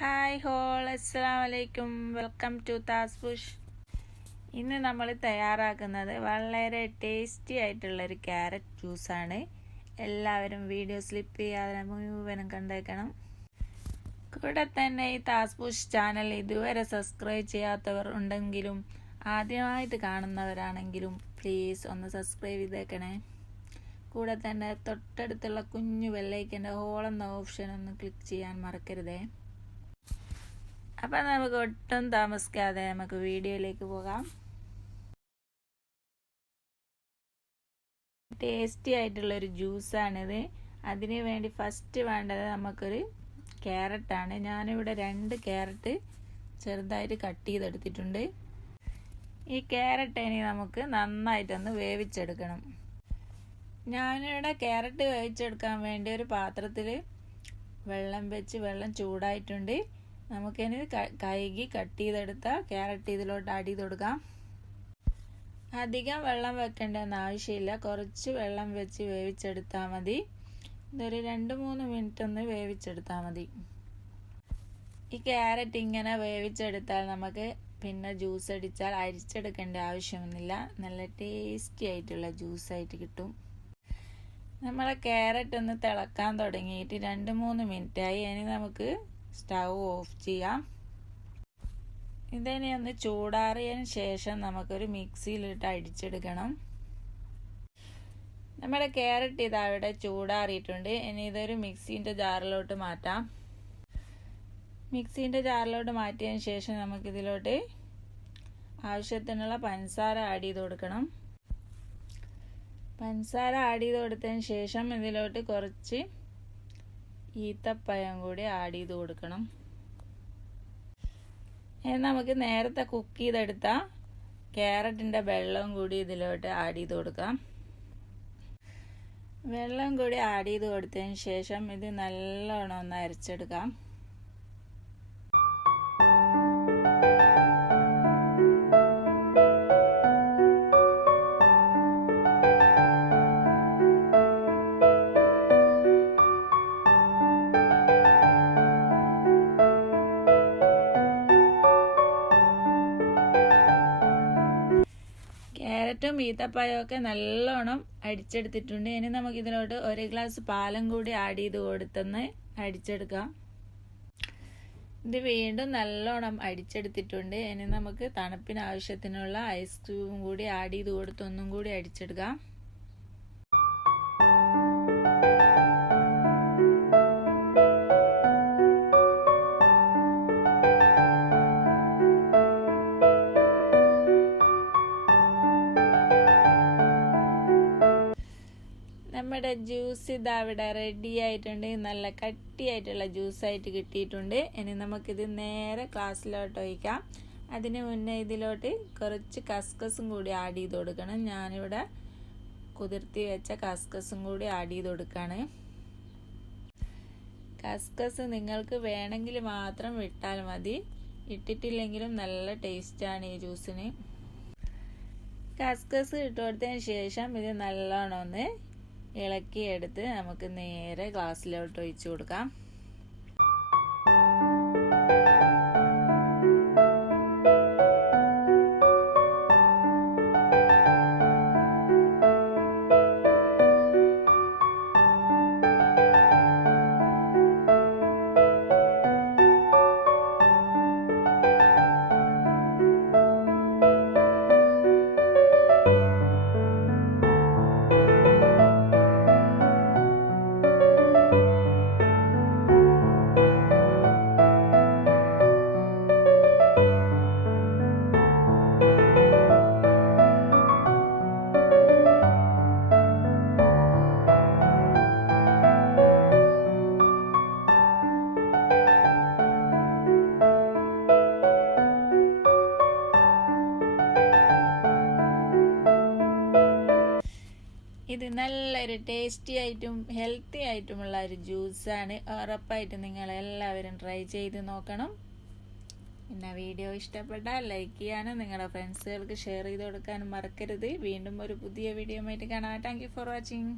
Hi all, അസ്സലാമു അലൈക്കും. Welcome to താസ്ബുഷ്. ഇന്ന് നമ്മൾ തയ്യാറാക്കുന്നത് വളരെ ടേസ്റ്റി ആയിട്ടുള്ളൊരു ക്യാരറ്റ് ജ്യൂസാണ്. എല്ലാവരും വീഡിയോ സ്ലിപ്പ് ചെയ്യാതെ മുഴുവനും കണ്ടേക്കണം. കൂടെ തന്നെ ഈ താസ്ബുഷ് ചാനൽ ഇതുവരെ സബ്സ്ക്രൈബ് ചെയ്യാത്തവർ ഉണ്ടെങ്കിലും ആദ്യമായിട്ട് കാണുന്നവരാണെങ്കിലും പ്ലീസ് ഒന്ന് സബ്സ്ക്രൈബ് ചെയ്തേക്കണേ. കൂടെ തന്നെ തൊട്ടടുത്തുള്ള കുഞ്ഞു ബെല്ലൈക്കൻ്റെ ഹോൾ എന്ന ഓപ്ഷൻ ഒന്ന് ക്ലിക്ക് ചെയ്യാൻ മറക്കരുതേ. അപ്പം നമുക്ക് ഒട്ടും താമസിക്കാതെ നമുക്ക് വീഡിയോയിലേക്ക് പോകാം. ടേസ്റ്റി ആയിട്ടുള്ളൊരു ജ്യൂസാണിത്. അതിന് വേണ്ടി ഫസ്റ്റ് വേണ്ടത് നമുക്കൊരു ക്യാരറ്റാണ്. ഞാനിവിടെ 2 ക്യാരറ്റ് ചെറുതായിട്ട് കട്ട് ചെയ്തെടുത്തിട്ടുണ്ട്. ഈ ക്യാരറ്റ് ഇനി നമുക്ക് നന്നായിട്ടൊന്ന് വേവിച്ചെടുക്കണം. ഞാനിവിടെ ക്യാരറ്റ് വേവിച്ചെടുക്കാൻ വേണ്ടി ഒരു പാത്രത്തിൽ വെള്ളം വെച്ച് വെള്ളം ചൂടായിട്ടുണ്ട്. നമുക്കിനി കഴുകി കട്ട് ചെയ്തെടുത്ത ക്യാരറ്റ് ഇതിലോട്ട് ആഡ് ചെയ്ത് കൊടുക്കാം. അധികം വെള്ളം വെക്കേണ്ടെന്ന് ആവശ്യമില്ല, കുറച്ച് വെള്ളം വെച്ച് വേവിച്ചെടുത്താൽ മതി. ഇതൊരു 2-3 മിനിറ്റ് ഒന്ന് വേവിച്ചെടുത്താൽ മതി. ഈ ക്യാരറ്റ് ഇങ്ങനെ വേവിച്ചെടുത്താൽ നമുക്ക് പിന്നെ ജ്യൂസ് അടിച്ചാൽ അരിച്ചെടുക്കേണ്ട ആവശ്യമൊന്നുമില്ല. നല്ല ടേസ്റ്റി ആയിട്ടുള്ള ജ്യൂസായിട്ട് കിട്ടും. നമ്മളെ ക്യാരറ്റ് ഒന്ന് തിളക്കാൻ തുടങ്ങിയിട്ട് 2-3 മിനിറ്റായി. ഇനി നമുക്ക് സ്റ്റൗ ഓഫ് ചെയ്യാം. ഇതിനെ ഒന്ന് ചൂടാറിയതിന് ശേഷം നമുക്കൊരു മിക്സിയിലിട്ട് അടിച്ചെടുക്കണം. നമ്മുടെ ക്യാരറ്റ് ഇതവിടെ ചൂടാറിയിട്ടുണ്ട്. ഇനി ഇതൊരു മിക്സീൻ്റെ ജാറിലോട്ട് മാറ്റാം. മിക്സീൻ്റെ ജാറിലോട്ട് മാറ്റിയതിന് ശേഷം നമുക്കിതിലോട്ട് ആവശ്യത്തിനുള്ള പഞ്ചസാര ആഡ് ചെയ്ത് കൊടുക്കണം. പഞ്ചസാര ആഡ് ചെയ്ത് കൊടുത്തതിന് ശേഷം ഇതിലോട്ട് കുറച്ച് ഈത്തപ്പഴം കൂടി ആഡ് ചെയ്ത് കൊടുക്കണം. നമുക്ക് നേരത്തെ കുക്ക് ചെയ്തെടുത്ത ക്യാരറ്റിൻ്റെ വെള്ളം കൂടി ഇതിലോട്ട് ആഡ് ചെയ്ത് കൊടുക്കാം. വെള്ളം കൂടി ആഡ് ചെയ്ത് കൊടുത്തതിന് ശേഷം ഇത് നല്ലോണം ഒന്ന് അരച്ചെടുക്കാം. ക്യാരറ്റും ഈത്തപ്പഴമൊക്കെ നല്ലോണം അടിച്ചെടുത്തിട്ടുണ്ട്. ഇനി നമുക്കിതിലോട്ട് 1 ഗ്ലാസ് പാലും കൂടി ആഡ് ചെയ്ത് കൊടുത്തൊന്ന് അടിച്ചെടുക്കാം. ഇത് വീണ്ടും നല്ലോണം അടിച്ചെടുത്തിട്ടുണ്ട്. ഇനി നമുക്ക് തണുപ്പിന് ആവശ്യത്തിനുള്ള ഐസ് ക്യൂബും കൂടി ആഡ് ചെയ്ത് കൊടുത്ത് ഒന്നും കൂടി അടിച്ചെടുക്കാം. നമ്മുടെ ജ്യൂസ് ഇതവിടെ റെഡി ആയിട്ടുണ്ട്. നല്ല കട്ടിയായിട്ടുള്ള ജ്യൂസായിട്ട് കിട്ടിയിട്ടുണ്ട്. ഇനി നമുക്കിത് നേരെ ഗ്ലാസ്സിലോട്ട് ഒഴിക്കാം. അതിന് മുന്നേ ഇതിലോട്ട് കുറച്ച് കസ്കസും കൂടി ആഡ് ചെയ്ത് കൊടുക്കണം. ഞാനിവിടെ കുതിർത്തി വെച്ച കസ്കസും കൂടി ആഡ് ചെയ്ത് കൊടുക്കുകയാണ്. കസ്കസ് നിങ്ങൾക്ക് വേണമെങ്കിൽ മാത്രം ഇട്ടാൽ മതി, ഇട്ടിട്ടില്ലെങ്കിലും നല്ല ടേസ്റ്റാണ് ഈ ജ്യൂസിന്. കസ്കസ് ഇട്ട് കൊടുത്തതിന് ശേഷം ഇത് നല്ലോണം ഒന്ന് ഇളക്കിയെടുത്ത് നമുക്ക് നേരെ ഗ്ലാസ്സിലോട്ട് ഒഴിച്ചു കൊടുക്കാം. ഇത് നല്ലൊരു ടേസ്റ്റി ആയിട്ടും ഹെൽത്തി ആയിട്ടുമുള്ള ഒരു ജ്യൂസാണ്. ഉറപ്പായിട്ടും നിങ്ങൾ എല്ലാവരും ട്രൈ ചെയ്ത് നോക്കണം. പിന്നെ വീഡിയോ ഇഷ്ടപ്പെട്ടാൽ ലൈക്ക് ചെയ്യാനും നിങ്ങളുടെ ഫ്രണ്ട്സുകൾക്ക് ഷെയർ ചെയ്ത് കൊടുക്കാനും മറക്കരുത്. വീണ്ടും ഒരു പുതിയ വീഡിയോ ആയിട്ട് കാണാം. Thank you for watching.